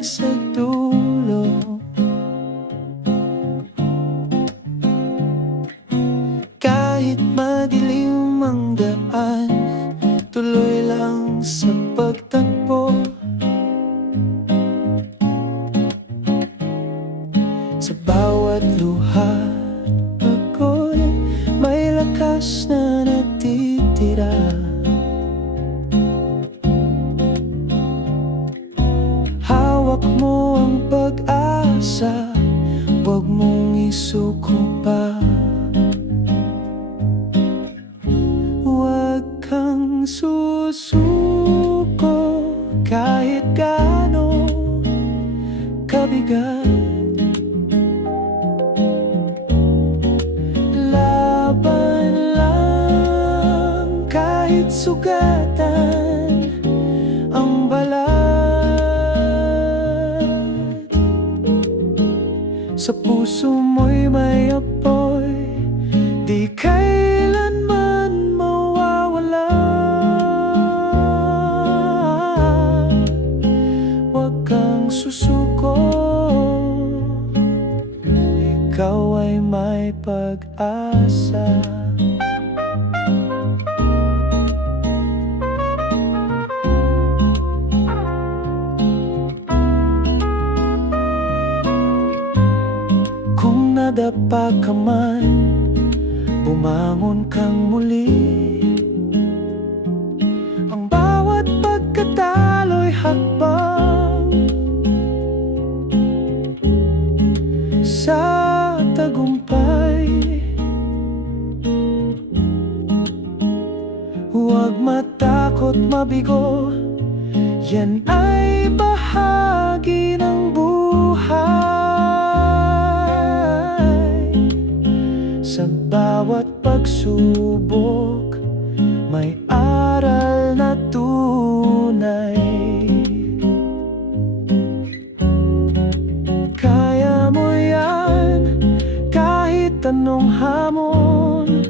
maliwanag sa dulo. Kahit madilim ang daan, tuloy lang sa pagtakbo. Sa bawat luha ako'y may lakas na natitira. Hawak mo ang pag-asa, huwag mong isuko pa. Huwag kang susuko kahit gaano kabigat. Laban lang kahit sugatan ang balat. Sa puso mo'y may apoy, di kailanman mawawala. Huwag kang susuko, ikaw ay may pag-asa. Kung nadapa ka man, bumangon kang muli. Ang bawat pagkatalo'y hakbang sa tagumpay. Huwag matakot mabigo, yan ay bahagi ng buhay. Sa bawat pagsubok, may aral na tunay. Kaya mo yan, kahit anong hamon,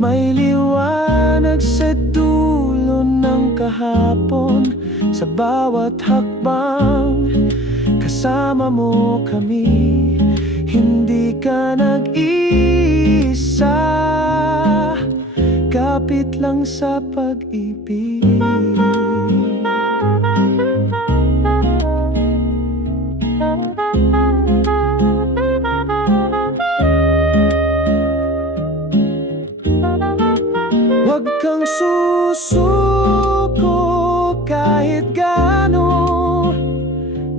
may liwanag sa dulo ng kahapon. Sa bawat hakbang, kasama mo kami, hindi ka nag-iisa. Kapit lang sa pag-ibig. Huwag kang susuko kahit gaano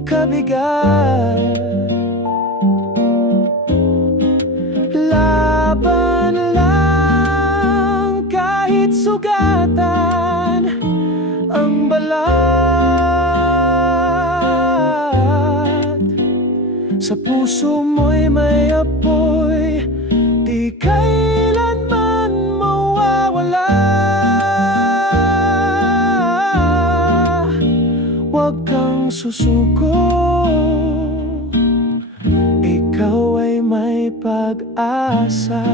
kabigat. Laban lang kahit sugatan ang balat. Sa puso mo'y may apoy, di kailanman mawawala. Huwag kang susuko, ikaw ay may pag-asa.